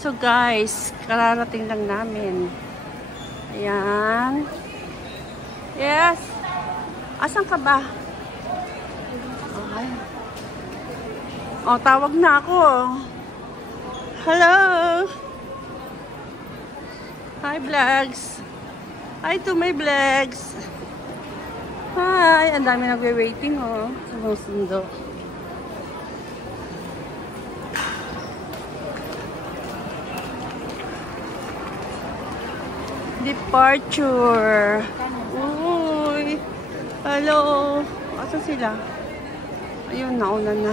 So guys, kararating lang namin. Ayan. Yes. Asan ka ba? Okay. Oh, tawag na ako. Hello. Hi vlogs. Hi to my vlogs. Hi. Ang dami nagwe-waiting oh. Sumusundo. Departure. Uy. Hello. Asan sila? Ayun, nauna na.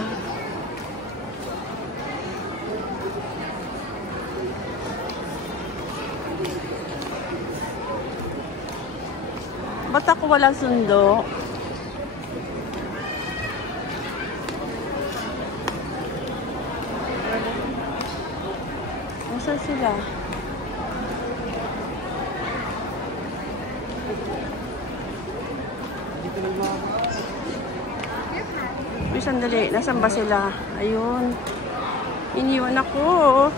Ba't ako walang sundo? Asan sila? Uy, sandali. Nasaan ba sila? Ayun. Iniwan ako.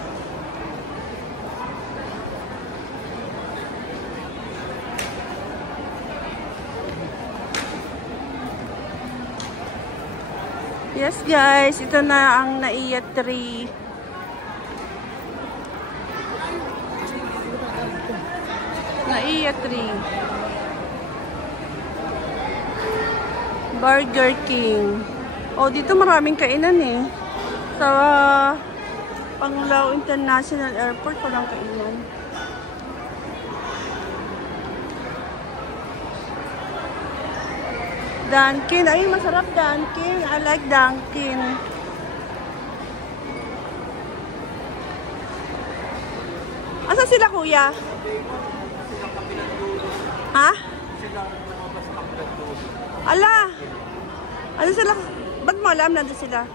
Yes guys, ito na ang NAIA 3. NAIA 3. Burger King. Oh, dito maraming kainan eh. Sa Panglao International Airport, walang kainan. Dunkin. Ay, masarap Dunkin. I like Dunkin. Asa sila kuya? Ha? Ala! Ano sila? Ba't mo alam nandun sila?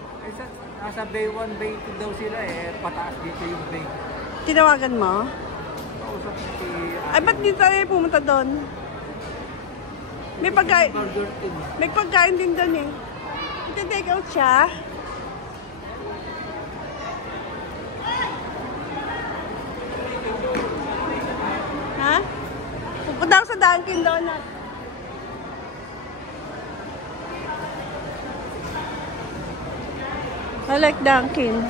Nasa Bay 1, Bay 2 daw sila eh. Pataas dito yung Bay. Tinawagan mo? Ay, ba't dito tayo pumunta doon? May pagkain din doon eh. Ito-take out siya. Ha? Pupunta ako sa Dunkin Donuts. I like Dunkin.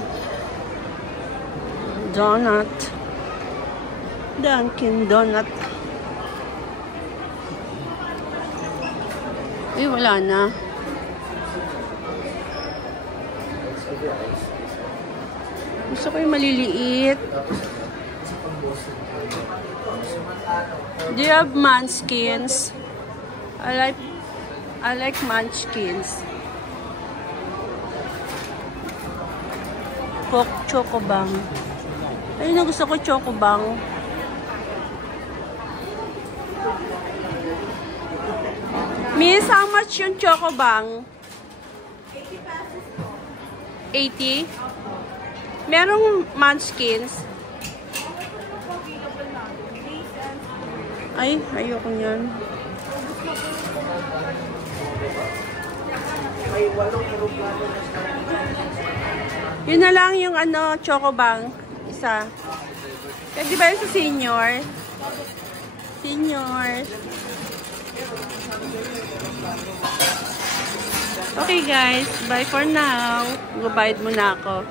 Donut. Dunkin Donut. Ay, wala na. Gusto ko yung maliliit. Do you have munchkins? I like munchkins. Chocobang. Ayun na, gusto ko Chocobang. Miss, how much yung Chocobang? 80 pesos. 80? Merong munchkins. Ay, ayoko niyan. Yun na lang yung ano, Chocobang. Isa. Kaya di ba yung sa senior? Senior. Okay guys, bye for now. Magbabayad muna ako.